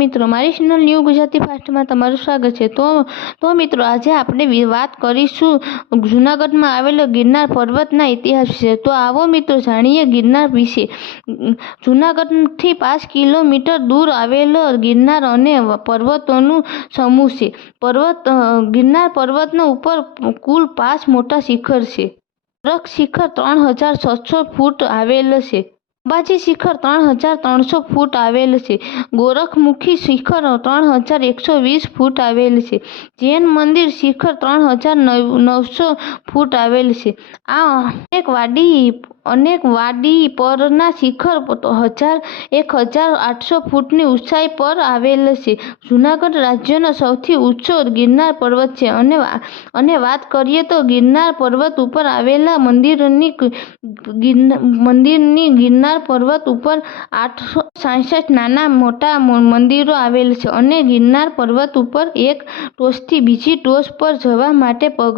મિત્રો, મારી channel new Gujarati ફાસ્ટમાં તમારું સ્વાગત છે. તો તો મિત્રો, આજે આપણે વાત કરીશું જૂનાગઢમાં આવેલો ગિરનાર પર્વતના ઇતિહાસ વિશે. તો આવો મિત્રો, જાણીએ ગિરનાર વિશે. જૂનાગઢથી પાંચ કિલોમીટર દૂર આવેલો ગિરનાર અને પર્વતોનું સમૂહ છે. પર્વત ગિરનાર પર્વતનો ઉપર કુલ પાંચ મોટા શિખર છે. દરેક શિખર ત્રણ હજાર છસો ફૂટ આવેલ છે. અંબાજી શિખર ત્રણ હજાર ત્રણસો ફૂટ આવેલ છે. ગોરખમુખી શિખર ત્રણ હજાર એકસો વીસ ફૂટ આવેલ છે. જૈન મંદિર શિખર ત્રણ હજાર નવસો ફૂટ આવેલ છે. આ અનેક વાડી અનેક વાડી પરના શિખર હજાર એક હજાર આઠસો ફૂટની ઊંચાઈ પર આવેલ છે. જૂનાગઢ રાજ્યનો સૌથી ઊંચો ગિરનાર પર્વત છે. અને અને વાત કરીએ તો ગિરનાર પર્વત ઉપર આવેલા મંદિરની મંદિરની ગિરનાર પર્વત ઉપર આઠસો સાસઠ નાના મોટા મંદિરો આવેલ છે અને ગિરનાર પર્વત ઉપર એક ટોચથી બીજી ટોચ પર જવા માટે પગ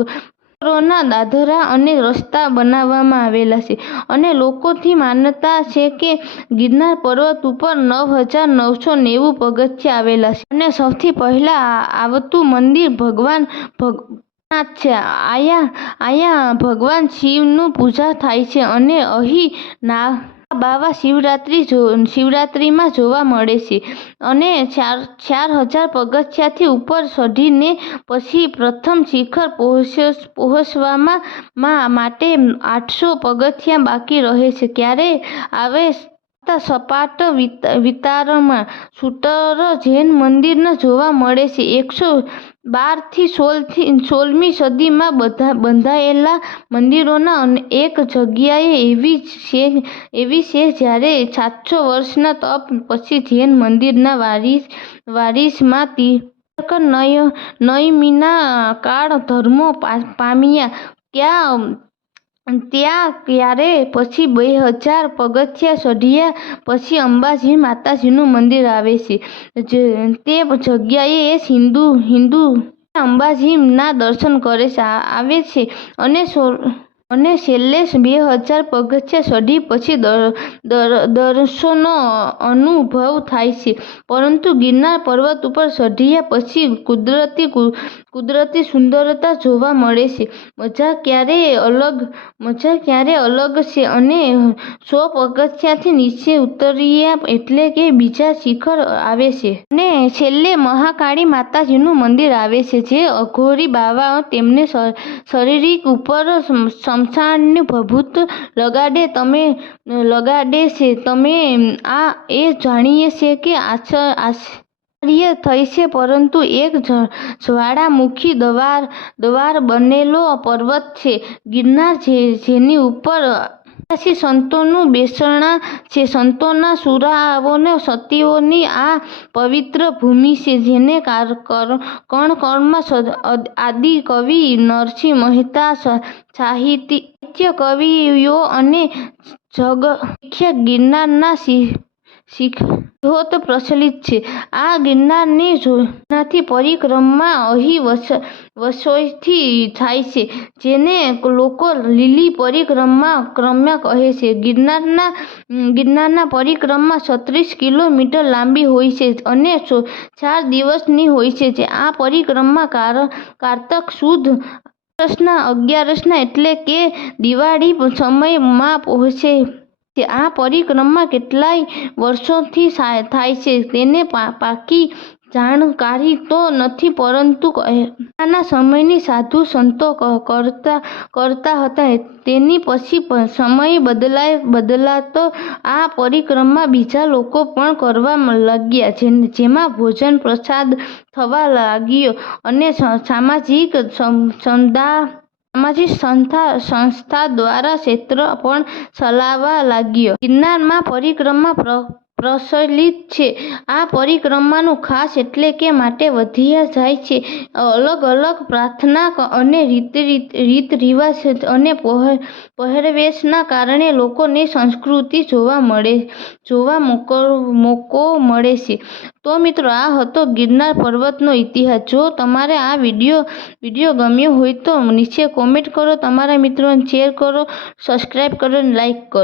પથ્થરોના દાદરા અને રસ્તા બનાવવામાં આવેલા છે અને લોકોથી માન્યતા છે કે ગિરનાર પર્વત ઉપર નવ હજાર નવસો નેવું પગથિયાં આવેલા છે અને સૌથી પહેલા આવતું મંદિર ભગવાન ભગ નાથ છે. આયા આયા ભગવાન શિવનું પૂજા થાય છે અને અહીં ના બાવા શિવરાત્રિ શિવરાત્રિમાં જોવા મળે છે. અને ચાર ચાર હજાર પગથિયાથી ઉપર ચઢીને પછી પ્રથમ શિખર પહોંચ, પહોંચવામાં માટે આઠસો પગથિયાં બાકી રહે છે. ક્યારે આવે? છતાં સપાટ વિસ્તારમાં સુટર જૈન મંદિર જોવા મળે છે. એકસો બારથી સોળથી, સોળમી સદીમાં બધા, બંધાયેલા મંદિરોના એક જગ્યા એવી છે એવી છે જ્યારે સાતસો વર્ષના તપ પછી જૈન મંદિરના વારિસ, વારિસમાં નય, નયમીના કાળ ધર્મો પામ્યા. ક્યાં ત્યાં ક્યારે? પછી બે હજાર પગથિયાં ચઢ્યા પછી અંબાજી માતાજીનું મંદિર આવે છે. તે જગ્યાએ હિન્દુ હિન્દુ અંબાજીના દર્શન કરે છે આવે છે. અને સો- અને છેલ્લે બે હજાર પગથિયાં ચઢી પછી દર- દર- દર્શનનો અનુભવ થાય છે. પરંતુ ગિરનાર પર્વત ઉપર ચઢ્યા પછી કુદરતી કુદરતી સુંદરતા જોવા મળે છે. મજા ક્યારે અલગ, મજા ક્યારે અલગ છે અને સો પગથિયાંથી નીચે ઉતર્યા એટલે કે બીજા શિખર આવે છે. અને છેલ્લે મહાકાળી માતાજીનું મંદિર આવે છે, જે અઘોરી બાવા તેમને શારીરિક ઉપર સ્મશાનનું ભભૂત લગાડે તમે, લગાડે છે. તમે આ એ જાણીએ છે કે આશ આશ્ચર્ય થઈ છે, પરંતુ એક જ્વાળામુખી દ્વાર દ્વાર બનેલો પર્વત છે. ગિરનાર જે, જેની ઉપર ચોર્યાસી સંતોનું બેસણા છે. સંતોના સુરાઓને સતીઓની આ પવિત્ર ભૂમિ છે, જેને કણ કણમાં આદિ કવિ નરસિંહ મહેતા સાહિત્ય કવિઓ અને જગવિખ્યાત ગિરનારના શિ- પ્રચલિત છે. આ ગિરનારની જોનાથી પરિક્રમા અહીં વસ વર્ષોથી થાય છે, જેને લોકો લીલી પરિક્રમા ક્રમ્ય કહે છે. ગિરનારના ગિરનારના પરિક્રમા છત્રીસ કિલોમીટર લાંબી હોય છે અને ચાર દિવસની હોય છે આ પરિક્રમા કાર, કારતક સુદ અગિયારસના અગિયારસના એટલે કે દિવાળી સમયમાં પહોંચે. છે આ પરિક્રમા કેટલાય વર્ષોથી થાય છે, તેને પાકી જાણકારી તો નથી, પરંતુ પહેલાના સમયની સાધુ સંતો કરતા કરતા હતા. તેની પછી સમય બદલાય, બદલાતો આ પરિક્રમા બીજા લોકો પણ કરવા લાગ્યા છે જેમાં ભોજન પ્રસાદ થવા લાગ્યો અને સામાજિક સમ- સમદા સામાજિક સંસ્થા સંસ્થા દ્વારા ક્ષેત્ર પણ ચલાવવા લાગ્યો. ગિરનારમાં પરિક્રમા પ્ર પ્રચલિત છે. આ પરિક્રમાનું ખાસ એટલે કે માટે વધ્યા જાય છે. અલગ અલગ પ્રાર્થના અને રીત રીત રિવાજ અને પહેર- પહેરવેશના કારણે લોકોની સંસ્કૃતિ જોવા મળે, જોવા મોકો મોકો મળે છે. તો મિત્રો, આ હતો ગિરનાર પર્વતનો ઇતિહાસ. જો તમારે આ વીડિયો વીડિયો ગમ્યો હોય તો નીચે કોમેન્ટ કરો. તમારા મિત્રોને શેર કરો સબસ્ક્રાઈબ કરો અને લાઈક કરો.